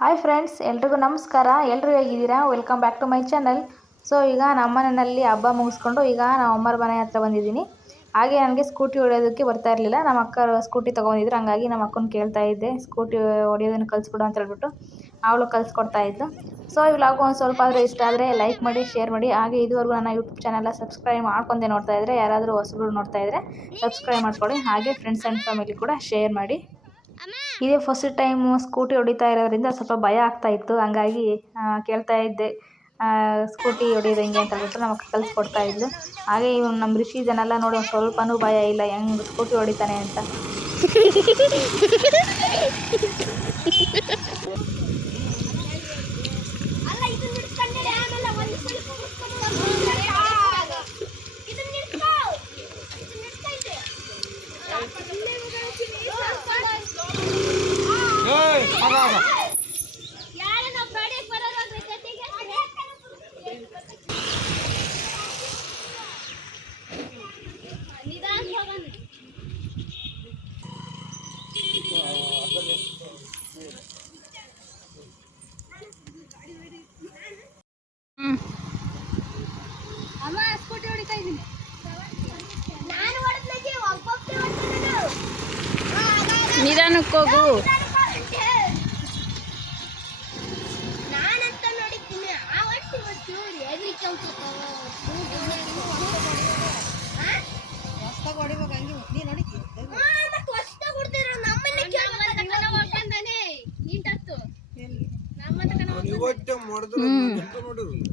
Hi friends ಎಲ್ರಿಗೂ ನಮಸ್ಕಾರ. ಎಲ್ಲರೂ ಹೇಗಿದ್ದೀರಾ? Welcome back to my channel so ಈಗ ನಮ್ಮ ಮನೆಯಲ್ಲಿ ಹಬ್ಬ ಮುಗಿಸ್ಕೊಂಡು ಈಗ ನಮ್ಮ ಅಮ್ಮರ ಮನೆ ಹತ್ರ ಬಂದಿದ್ದೀನಿ. ಹಾಗೆ ನನಗೆ ಸ್ಕೂಟಿ ಹೊಡೆಯೋದಕ್ಕೆ ಬರ್ತಾ ಇರಲಿಲ್ಲ. ನಮ್ಮ ಅಕ್ಕ ಸ್ಕೂಟಿ ತೊಗೊಂಡಿದ್ರು. ಹಂಗಾಗಿ ನಮ್ಮ ಅಕ್ಕನ ಕೇಳ್ತಾ ಇದ್ದೆ. ಸ್ಕೂಟಿ ಹೊಡೆಯೋದನ್ನು ಕಲಿಸ್ಕೊಡು ಅಂತ ಹೇಳ್ಬಿಟ್ಟು ಅವಳು ಕಲಿಸ್ಕೊಡ್ತಾ ಇದ್ದು ಸೊ ಈ ವ್ಲಾಗ್ ಒಂದು ಸ್ವಲ್ಪ ಆದರೂ ಇಷ್ಟ ಆದರೆ ಲೈಕ್ ಮಾಡಿ ಶೇರ್ ಮಾಡಿ. ಹಾಗೆ ಇದುವರೆಗೂ ನನ್ನ ಯೂಟ್ಯೂಬ್ ಚಾನಲ್ನ ಸಬ್ಸ್ಕ್ರೈಬ್ ಮಾಡ್ಕೊಂಡೆ ನೋಡ್ತಾ ಇದ್ದರೆ ಯಾರಾದರೂ ಹೊಸಬ್ರು ನೋಡ್ತಾ ಇದ್ದರೆ ಸಬ್ಸ್ಕ್ರೈಬ್ ಮಾಡ್ಕೊಳ್ಳಿ. ಹಾಗೆ ಫ್ರೆಂಡ್ಸ್ ಆ್ಯಂಡ್ ಫ್ಯಾಮಿಲಿ ಕೂಡ ಶೇರ್ ಮಾಡಿ. ಇದೇ ಫಸ್ಟ್ ಟೈಮು ಸ್ಕೂಟಿ ಹೊಡಿತಾ ಇರೋದ್ರಿಂದ ಸ್ವಲ್ಪ ಭಯ ಆಗ್ತಾ ಇತ್ತು. ಹಂಗಾಗಿ ಕೇಳ್ತಾ ಇದ್ದೆ. ಸ್ಕೂಟಿ ಹೊಡಿಯೋದು ಹೆಂಗೆ ಅಂತ ಹೇಳ್ಬಿಟ್ಟು ನಮ್ಮ ಕಲಿಸ್ಕೊಡ್ತಾ ಇದ್ಲು. ಹಾಗೆ ಇವ್ ನಮ್ಮ ಋಷಿ ಇದನ್ನೆಲ್ಲ ನೋಡಿ ಒಂದು ಸ್ವಲ್ಪನೂ ಭಯ ಇಲ್ಲ. ಹೆಂಗೆ ಸ್ಕೂಟಿ ಹೊಡಿತಾನೆ ಅಂತ.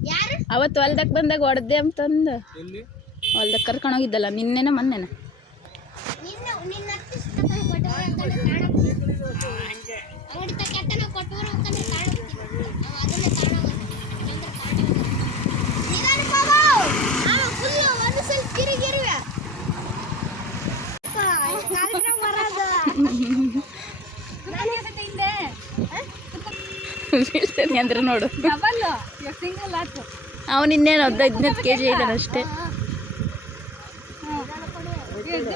ಯಾರು ಅವತ್ತು ಹೊಲ್ದಕ್ ಬಂದಾಗ ಹೊಡ್ದೆ ಅಂತಂದು. ಹೊಲ್ದಕ್ಕೆ ಕರ್ಕೊಂಡು ಹೋಗಿದ್ದಲ್ಲ ನಿನ್ನೆನ ಮೊನ್ನೆನ? ಅಂದ್ರೆ ನೋಡು. ಅವನಿನ್ನೇನು ಹದಿನೈದು ಕೆ ಜಿ ಇದ್ದಾನೆ ಅಷ್ಟೇ.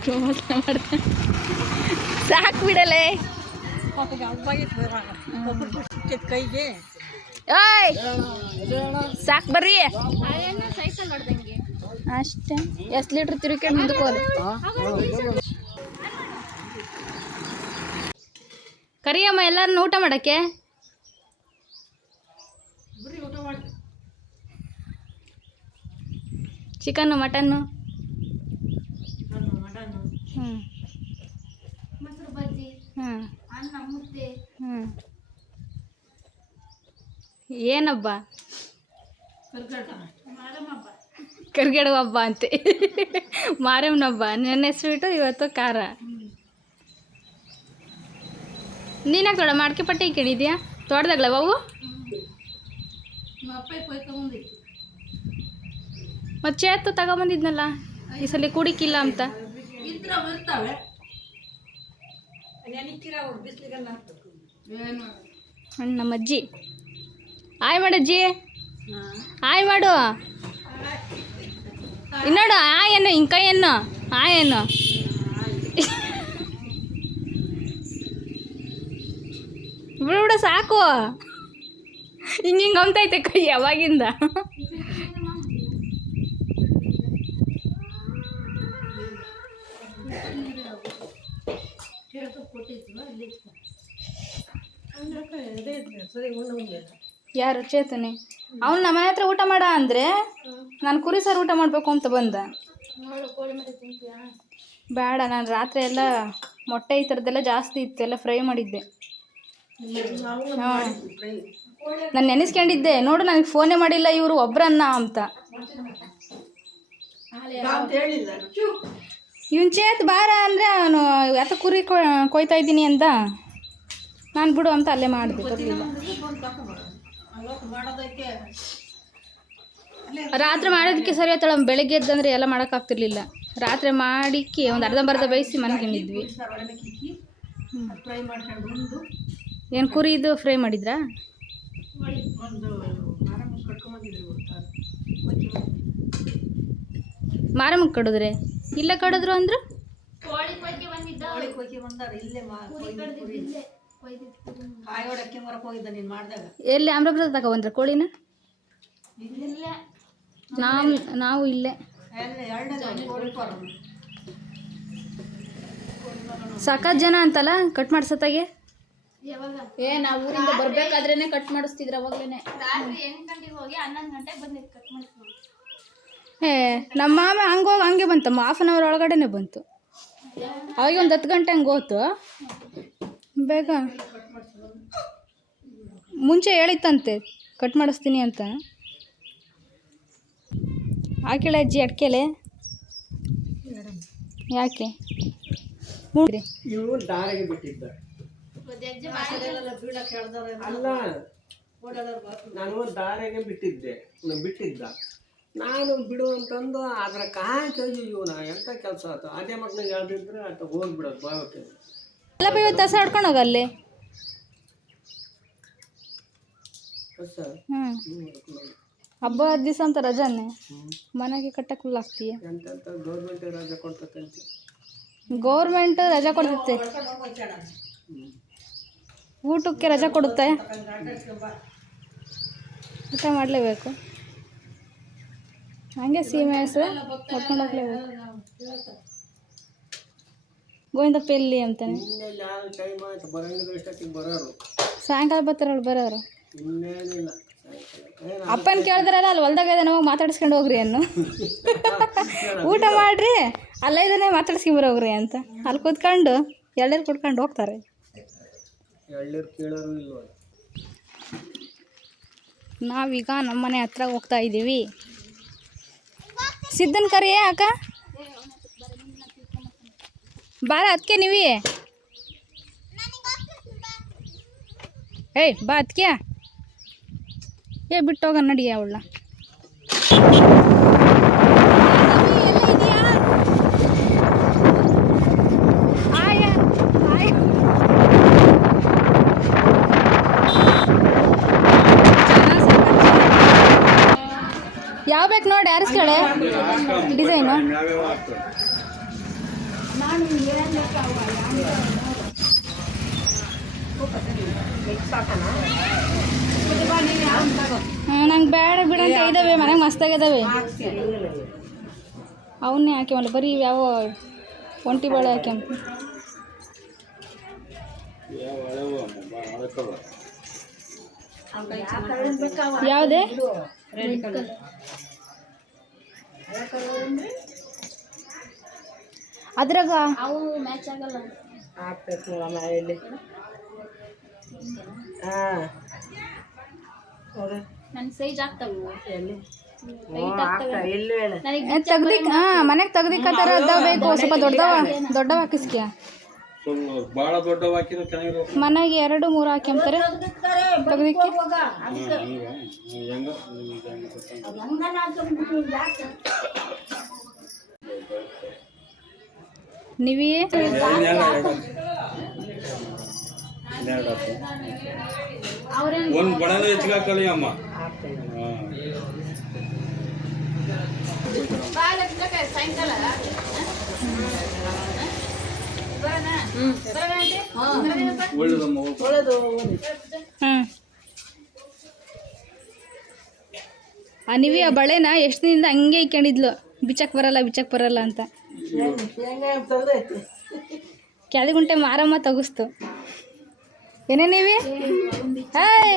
ತಿರುಗುತ್ತೆ ಸಾಕು ಬಿಡಲೇ ಕೈಗೆ ಓಯ್ ಸಾಕು ಬರ್ರಿ. ಅಷ್ಟೇ. ಎಷ್ಟು ಲೀಟ್ರ್ ತಿರುಗಿ ಮುಂದಕ್ಕೆ ಹೋದೆ ಕರಿಯಮ್ಮ ಎಲ್ಲರನ್ನ ಊಟ ಮಾಡಕ್ಕೆ? ಚಿಕನ್ನು, ಮಟನ್ನು ಹ್ಞೂ ಮೊಸರು ಬಜ್ಜಿ ಹ್ಞೂ ಹ್ಞೂ ಏನಬ್ಬ? ಕರ್ಗಡು ಹಬ್ಬ ಅಂತೆ. ಮಾರಮ್ಮನ ಹಬ್ಬ ನೆನ್ನೆ ಸ್ವೀಟು ಇವತ್ತು ಖಾರ. ನೀನಾಗ ತೊಡ ಮಾಡ್ಕೆ ಪಟ್ಟಿ ಕೇಳಿದ್ಯಾ ತೋಟದಾಗ್ಲ ಬಾವು? ಮತ್ತೆ ಚೇತು ತಗೊಂಬಂದಿದ್ನಲ್ಲ? ಈ ಸಲ ಕುಡಿಕಿಲ್ಲ ಅಂತ. ನಮ್ಮ ಅಜ್ಜಿ. ಆಯ್ ಮಾಡಜ್ಜಿ ಆಯ್ ಮಾಡು. ಇನ್ನೋಡು ಆ ಏನು ಇಂಕ ಏನು ಆ ಏನು ಬಿಡು ಬಿಡು, ಸಾಕು. ಹಿಂಗೆ ಹಿಂಗೆ ಅಂತೈತೆ ಕೈ ಯಾವಾಗಿಂದ. ಯಾರು? ಚೇತನಿ. ಅವ್ನು ನಮ್ಮ ಮನೆ ಹತ್ರ ಊಟ ಮಾಡ ಅಂದರೆ ನಾನು ಕುರಿ ಸಾರು ಊಟ ಮಾಡಬೇಕು ಅಂತ ಬಂದ. ಬೇಡ, ನಾನು ರಾತ್ರಿ ಎಲ್ಲ ಮೊಟ್ಟೆ ಈ ಥರದ್ದೆಲ್ಲ ಜಾಸ್ತಿ ಇತ್ತು, ಎಲ್ಲ ಫ್ರೈ ಮಾಡಿದ್ದೆ. ನಾನು ನೆನೆಸ್ಕೊಂಡಿದ್ದೆ. ನೋಡು ನನಗೆ ಫೋನೇ ಮಾಡಿಲ್ಲ, ಇವರು ಒಬ್ರನ್ನ ಅಂತ. ಇವನ್ ಚೇತ್ ಬಾರ ಅಂದರೆ ಅವನು ಯಾತ ಕುರಿ ಕೊಯ್ತಾ ಇದ್ದೀನಿ ಅಂದ ನಾನು ಬಿಡು ಅಂತ ಅಲ್ಲೇ ಮಾಡಿದೆ. ರಾತ್ರಿ ಮಾಡೋದಕ್ಕೆ ಸರಿ ಆಯ್ತಾಳ ಬೆಳಗ್ಗೆ ಎದ್ದಂದ್ರೆ ಎಲ್ಲ ಮಾಡೋಕ್ಕಾಗ್ತಿರ್ಲಿಲ್ಲ ರಾತ್ರಿ ಮಾಡಿಕ್ಕಿ ಒಂದು ಅರ್ಧಂಬರ್ಧ ಬೇಯಿಸಿ ಮನ್ಕೊಂಡಿದ್ವಿ ಏನು ಕುರಿ ಇದು ಫ್ರೈ ಮಾಡಿದ್ರಾ? ಮಾರಮ್ಮ ಕಡಿದ್ರೆ ಇಲ್ಲ ಕಡಿದ್ರು ಅಂದ್ರು? ಕೋಳಿ ಕೊಯ್ಕೆ ಬಂದಿದ್ದ ಕಾಯೋಡಕ್ಕೆ ಮರಕ್ಕೆ ಹೋಗಿದ್ದ ನೀನು ಮಾಡಿದಾಗ? ಎಲ್ಲಿ ಅಮ್ರಪುರ ತಗೊಬಂದ್ರ ಕೋಳಿನ? ನಾವು ನಾವು ಇಲ್ಲೇ. ಸಾಕಾತ್ ಜನ ಅಂತಲ್ಲ ಕಟ್ ಮಾಡ್ಸತ್ತಾಗೆ? ಯಾವಾಗ? ಏ ನಾವು ಊರಿಂದ ಬರ್ಬೇಕಾದ್ರೇನೆ ಕಟ್ ಮಾಡಿಸ್ತಿದ್ರು ಅವಾಗ್ಲೇನೆ. ರಾತ್ರಿ ಎಂಟು ಗಂಟೆಗೆ ಹೋಗಿ ಹನ್ನೊಂದು ಗಂಟೆಗೆ ಬಂದಿದ್ದು ಕಟ್ ಮಾಡ್ತೀನಿ ಏ, ನಮ್ಮ ಮಾಮ ಹಂಗೋಗಿ ಹಂಗೆ ಬಂತಮ್ಮ ಹಾಫ್ ಆನ್ ಅವರ್ ಒಳಗಡೆನೆ ಬಂತು. ಅವಾಗ ಒಂದು ಹತ್ತು ಗಂಟೆ ಹಂಗೆ ಹೋತು. ಬೇಗ ಮುಂಚೆ ಹೇಳಿತ್ತಂತೆ, ಕಟ್ ಮಾಡಿಸ್ತೀನಿ ಅಂತ. ಹಾಕಿಳ ಅಜ್ಜಿ ಅಡ್ಕೆಲೆ? ಯಾಕೆ? ಅಲ್ಲ, ನಾನು ದಾರಿಗೆ ಬಿಟ್ಟಿದ್ದೆ. ಬಿಟ್ಟಿದ್ದ. ನಾನು ಬಿಡು ಅಂತಂದು ಅದ್ರ ಕಾಯ್ತು ಇವನ ಎಂತ ಕೆಲಸ ಆಯ್ತು ಅದೇ ಮಕ್ಳಿಗೆ ಹೇಳ್ದಿದ್ರೆ ಆತ ಹೋಗ್ಬಿಡೋದು ಬಾವಕ್ಕೆ ಎಲ್ಲ ಇವತ್ತು ತಸ ಆಡ್ಕೊಂಡು ಹೋಗಲ್ಲಿ? ಹೊಸ ಹ್ಞೂ ಹ್ಮ್, ಹೊಡ್ಕೊಂಡೋಗಿ. ಹಬ್ಬ ದಿವಸ ಅಂತ ರಜಾನೆ? ಮನೆಗೆ ಕಟ್ಟಕ್ಕೆ ಫುಲ್ ಆಗ್ತೀಯ? ಎಂತೆಂತ ಗೌರ್ಮೆಂಟ್ ರಜೆ ಕೊಡ್ತಕ್ಕಂತೆ? ಗೌರ್ಮೆಂಟ್ ರಜಾ ಕೊಡ್ತೈತೆ. ಊಟಕ್ಕೆ ರಜಾ ಕೊಡುತ್ತೆ? ಊಟ ಮಾಡಲೇಬೇಕು. ಹಂಗೆ ಸೀಮೆ ಹೆಸರು ಹೊತ್ಕೊಂಡು ಹೋಗ್ಲೇಬೇಕು ಗೋವಿಂದಪ್ಪ ಎಲ್ಲಿ ಅಂತಾನೆ? ಸಾಯಂಕಾಲ ಬರ್ತಾರಳು ಬರೋರು. ಅಪ್ಪನ ಕೇಳಿದ್ರಲ್ಲ ಅಲ್ಲಿ ಹೊಲ್ದಾಗ ಇದ್ದಾನೆ ಹೋಗಿ ಮಾತಾಡ್ಸ್ಕೊಂಡು ಹೋಗ್ರಿ ಅನ್ನು. ಊಟ ಮಾಡ್ರಿ ಅಲ್ಲ ಇದ್ದಾನೆ ಮಾತಾಡ್ಸ್ಕೊಂಡ್ ಹೋಗ್ರಿ ಅಂತ. ಅಲ್ಲಿ ಕೂತ್ಕೊಂಡು ಎಳ್ಳೀರು ಕುಡ್ಕೊಂಡು ಹೋಗ್ತಾರೆ. ನಾವೀಗ ನಮ್ಮ ಮನೆ ನಾವೀಗ ನಮ್ಮನೆ ಹತ್ರ ಹೋಗ್ತಾ ಇದ್ದೀವಿ. ಸಿದ್ದನ್ ಕರಿ ಅಕ್ಕ ಬಾರ ಅದಕ್ಕೆ ನೀವಿ ಏಯ್ ಬಾ ಅದಕ್ಕೆ ಏ ಬಿಟ್ಟು ಹೋಗೋಣ ನಡಿ ಅವಳ ಯಾವ ಬೇಕು ನೋಡಿ, ಆರಿಸ್ಕೊಳ್ಳಿ. ಡಿಸೈನು. ನಂಗೆ ಬೇಡ ಬಿಡಂತ ಇದ್ದಾವೆ ಮನೆಗೆ ಮಸ್ತಾಗಿದ್ದಾವೆ ಅವನ್ನೇ ಹಾಕ್ಯವಲ್ಲ ಬರೀ ಯಾವ ಒಂಟಿ ಬಾಳೆ ಹಾಕ್ಯಂತ ಯಾವುದೇ? ಅದ್ರಾಗ? ಅವು ಮ್ಯಾಚ್ ಆಗಲ್ಲ. ಆಗ್ತೈತೆ ಇಲ್ಲಿ. ಹಾಂ. ನನ್ನ ಸೈಜ್ ಆಗ್ತಾವ. ಎಲ್ಲಿ? ನನಗೆ ತೆಗ್ದಿಕ್ ಹಾಂ ಮನೆಗೆ ತೆಗ್ದಿಕ್ಕತ್ತಾರ ಬೇಕು ಸ್ವಲ್ಪ ದೊಡ್ಡವ ದೊಡ್ಡವ ಹಾಕಿಸ್ಕ್ಯ ಭಾಳ ದೊಡ್ಡವ ಹಾಕಿದ್ರೆ ಚೆನ್ನಾಗಿರೋ ಮನೆಗೆ ಎರಡು ಮೂರು ಹಾಕ್ಯಂತಾರೆ ತೆಗ್ದಿಕ್ಕೆ ಹೆಂಗ ನೀವೇ ಒಂದು ಬಡನ ಹೆಚ್ಚಿಗೆ ಹಾಕಲಿ ಅಮ್ಮ ಸಾಯಂಕಾಲ ಒಳ್ಳೇದಮ್ಮ ಹ್ಞೂ ಆ ನೀವಿ ಆ ಬಳೆನ ಎಷ್ಟು ದಿನದಿಂದ ಹಂಗೆ ಇಕ್ಕೊಂಡಿದ್ಲು? ಬಿಚ್ಚಕ್ ಬರಲ್ಲ ಬಿಚ್ಚಕ್ ಬರಲ್ಲ ಅಂತ. ಕೆಳಗುಂಟೆ ಮಾರಮ್ಮ ತಗಸ್ತು. ಏನೇ ನೀವಿ? ಹಾಯ್!